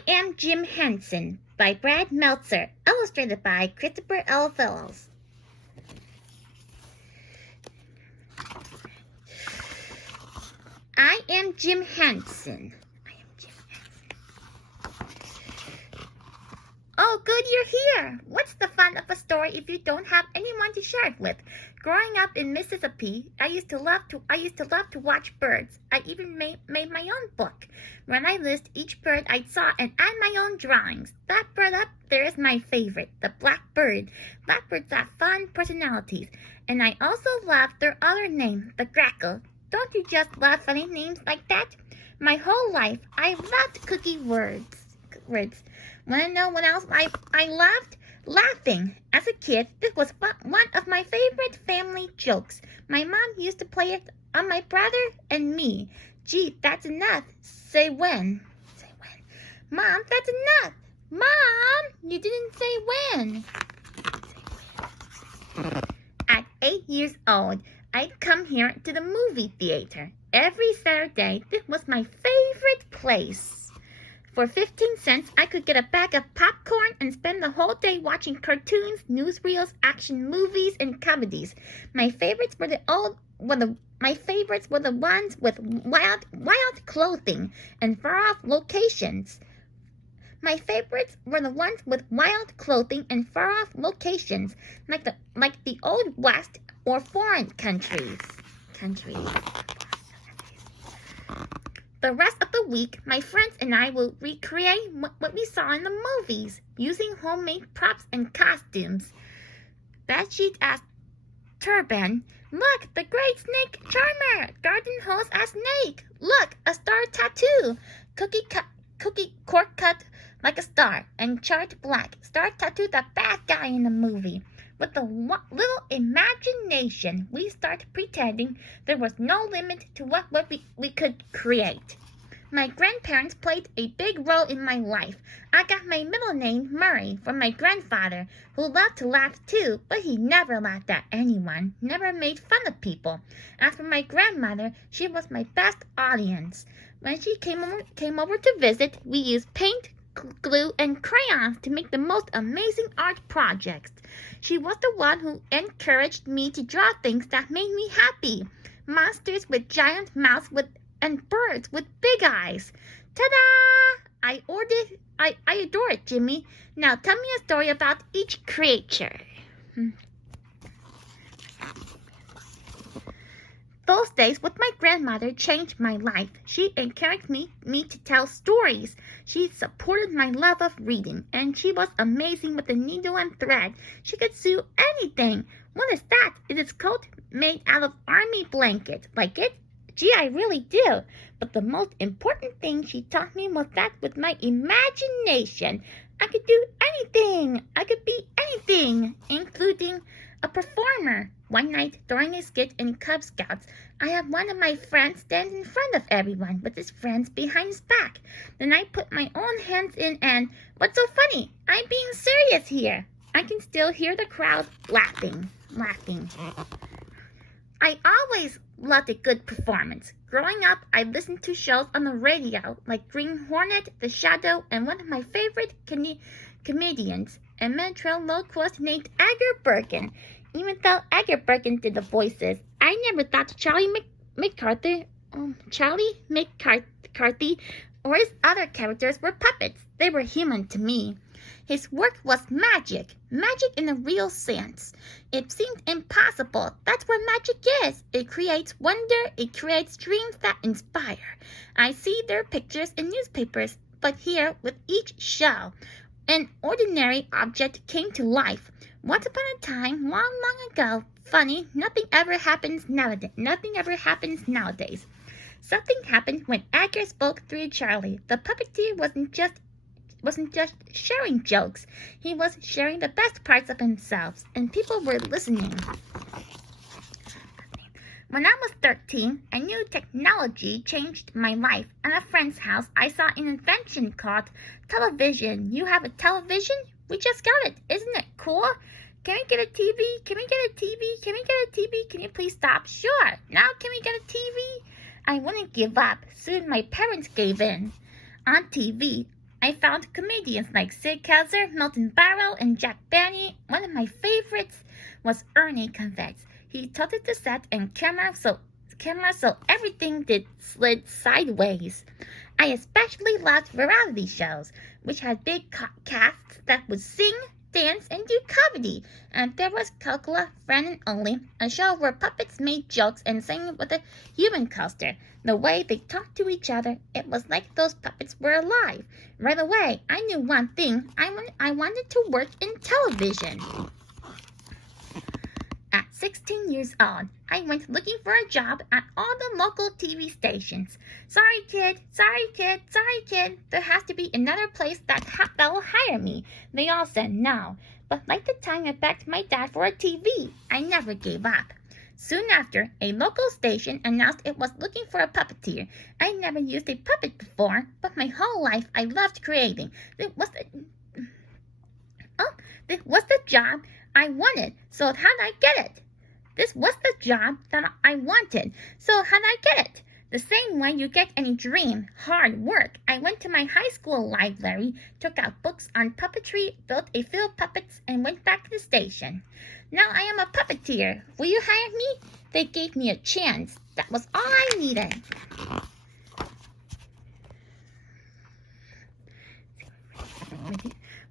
I Am Jim Henson by Brad Meltzer, illustrated by Christopher L. Phillips. I am Jim Henson. Oh, good you're here. What's the fun of a story if you don't have anyone to share it with? Growing up in Mississippi, I used to love to watch birds. I even made my own book. When I list each bird I saw and add my own drawings. That bird up there is my favorite, the blackbird. Blackbirds have fun personalities, and I also love their other name, the grackle. Don't you just love funny names like that? My whole life, I loved cookie words. Want to know what else I loved? Laughing. As a kid, this was one of my favorite family jokes. My mom used to play it on my brother and me. Gee, that's enough. Say when. Say when. Mom, that's enough. Mom, you didn't say when. At 8 years old, I'd come here to the movie theater. Every Saturday, this was my favorite place. For 15 cents, I could get a bag of popcorn and spend the whole day watching cartoons, newsreels, action movies, and comedies. My favorites were the ones with wild clothing and far-off locations. My favorites were the ones with wild clothing and far-off locations, like the Old West or foreign countries. The rest of the week, my friends and I will recreate what we saw in the movies, using homemade props and costumes. Bedsheet as turban. Look, the great snake charmer. Garden hose as snake. Look, a star tattoo. Cookie cork cut like a star and charred black. Star tattoo the bad guy in the movie. With a little imagination, we started pretending there was no limit to what we could create. My grandparents played a big role in my life. I got my middle name, Murray, from my grandfather, who loved to laugh too, but he never laughed at anyone, never made fun of people. As for my grandmother, she was my best audience. When she came over to visit, we used paint, glue, and crayons to make the most amazing art projects. She was the one who encouraged me to draw things that made me happy. Monsters with giant mouths and birds with big eyes. Ta-da! I adore it, Jimmy. Now tell me a story about each creature. Those days with my grandmother changed my life. She encouraged me to tell stories. She supported my love of reading, and she was amazing with the needle and thread. She could sew anything. What is that? It is coat made out of army blanket. Like it? Gee, I really do. But the most important thing she taught me was that with my imagination, I could do anything. I could be anything, including a performer. One night, during a skit in Cub Scouts, I had one of my friends stand in front of everyone with his friends behind his back. Then I put my own hands in and, what's so funny? I'm being serious here. I can still hear the crowd laughing. I always loved a good performance. Growing up, I listened to shows on the radio like Green Hornet, The Shadow, and one of my favorite comedians, a ventriloquist named Edgar Birkin. Even though Edgar Birkin did the voices, I never thought Charlie McCarthy or his other characters were puppets. They were human to me. His work was magic in a real sense. It seemed impossible. That's what magic is. It creates wonder. It creates dreams that inspire. I see their pictures in newspapers, but here, with each show, an ordinary object came to life. Once upon a time, long ago, funny, nothing ever happens nowadays. Something happened when Edgar spoke through Charlie. The puppeteer wasn't just sharing jokes. He was sharing the best parts of himself, and people were listening. When I was 13, a new technology changed my life. At a friend's house, I saw an invention called television. You have a television? We just got it. Isn't it cool? Can we get a TV? Can we get a TV? Can we get a TV? Can you please stop? Sure. Now can we get a TV? I wouldn't give up. Soon my parents gave in. On TV, I found comedians like Sid Kaiser, Milton Barrow, and Jack Benny. One of my favorites was Ernie Convex. He tilted the set and camera so everything slid sideways. I especially loved variety shows, which had big casts that would sing, dance, and do comedy. And there was Calcula, Friend and Only, a show where puppets made jokes and sang with a human coaster. The way they talked to each other, it was like those puppets were alive. Right away, I knew one thing. I wanted to work in television. At 16 years old, I went looking for a job at all the local TV stations. Sorry, kid. There has to be another place that will hire me. They all said no. But like the time I begged my dad for a TV, I never gave up. Soon after, a local station announced it was looking for a puppeteer. I never used a puppet before, but my whole life I loved creating. This was the job I wanted, so how'd I get it? This was the job that I wanted, so how'd I get it? The same way you get any dream, hard work. I went to my high school library, took out books on puppetry, built a few puppets, and went back to the station. Now I am a puppeteer. Will you hire me? They gave me a chance. That was all I needed.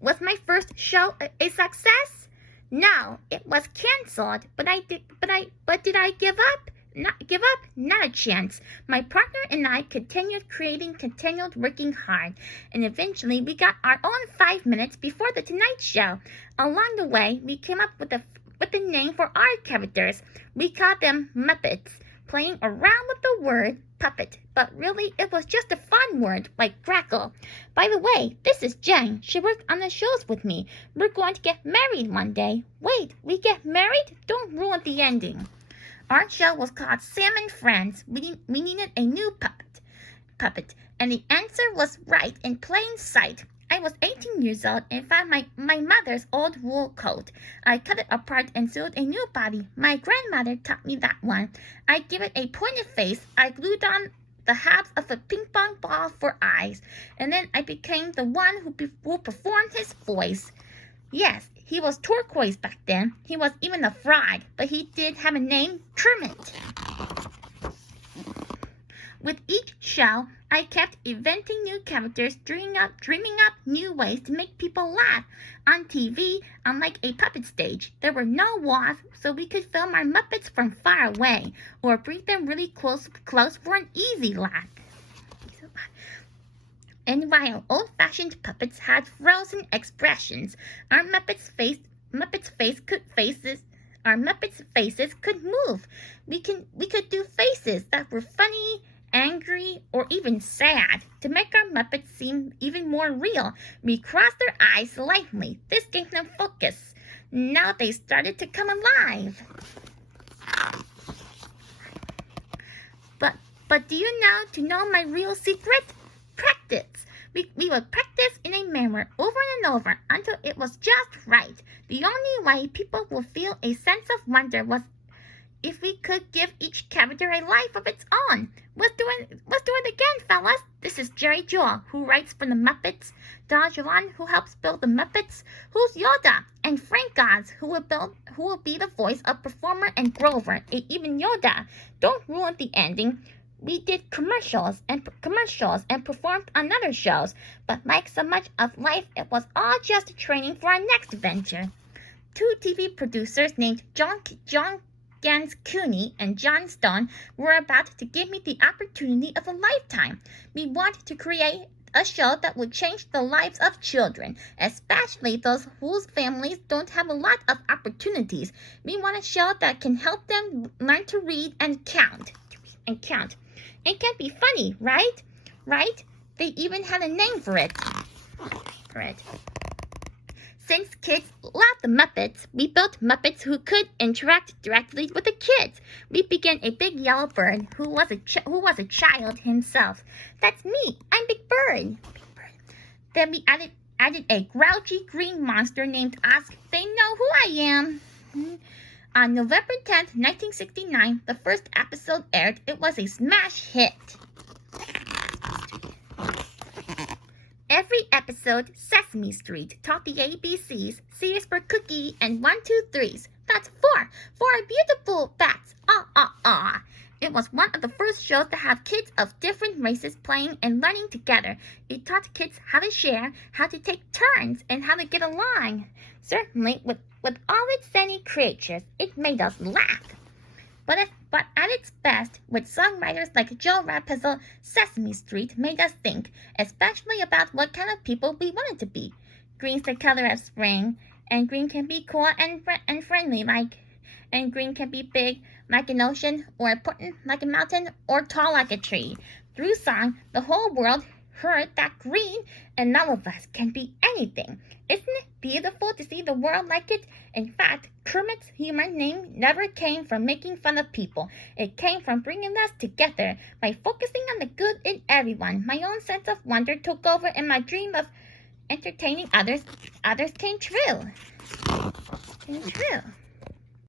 Was my first show a success? No, it was canceled, but did I give up? Not a chance. My partner and I continued working hard, and eventually we got our own 5 minutes before the Tonight Show. Along the way, we came up with a name for our characters. We called them Muppets, playing around with the word puppet, but really it was just a fun word like crackle. By the way, this is Jen. She worked on the shows with me. We're going to get married one day. Wait, we get married? Don't ruin the ending. Our show was called Sam and Friends. We needed a new puppet, and the answer was right in plain sight. I was 18 years old and found my mother's old wool coat. I cut it apart and sewed a new body. My grandmother taught me that one. I gave it a pointed face. I glued on the halves of a ping pong ball for eyes, and then I became the one who performed his voice. Yes, he was turquoise back then. He was even a frog, but he did have a name, Kermit. With each show, I kept inventing new characters, dreaming up new ways to make people laugh. On TV, unlike a puppet stage, there were no walls, so we could film our Muppets from far away, or bring them really close for an easy laugh. And while old-fashioned puppets had frozen expressions, our Muppets' faces could move. We could do faces that were funny, angry, or even sad. To make our Muppets seem even more real, we crossed their eyes slightly. This gave them focus. Now they started to come alive. But do you know my real secret? Practice. We would practice in a mirror over and over until it was just right. The only way people will feel a sense of wonder was if we could give each character a life of its own. Let's do it again, fellas. This is Jerry Joel, who writes for the Muppets, Don Juan, who helps build the Muppets, who's Yoda, and Frank Oz, who will be the voice of Performer and Grover, and even Yoda. Don't ruin the ending. We did commercials and performed on other shows, but like so much of life, it was all just training for our next venture. 2 TV producers named John Gans Cooney and John Stone were about to give me the opportunity of a lifetime. We wanted to create a show that would change the lives of children, especially those whose families don't have a lot of opportunities. We want a show that can help them learn to read and count. It can be funny, right? Right? They even had a name for it. Since kids love the Muppets, we built Muppets who could interact directly with the kids. We began a big yellow bird who was a child himself. That's me. I'm Big Bird. Then we added a grouchy green monster named Oz. They know who I am. On November 10th, 1969, the first episode aired. It was a smash hit. Every episode episode, Sesame Street taught the ABCs, C's for cookie, and 1, 2, 3s. That's 4. 4 beautiful facts. It was one of the first shows to have kids of different races playing and learning together. It taught kids how to share, how to take turns, and how to get along. Certainly, with all its many creatures, it made us laugh. But at its best, with songwriters like Joe Rapunzel, Sesame Street made us think, especially about what kind of people we wanted to be. Green's the color of spring, and green can be cool and friendly and green can be big like an ocean, or important like a mountain, or tall like a tree. Through song, the whole world heard that green and all of us can be anything. Isn't it beautiful to see the world like it? In fact, Kermit's humor name never came from making fun of people. It came from bringing us together by focusing on the good in everyone. My own sense of wonder took over, and my dream of entertaining others came true.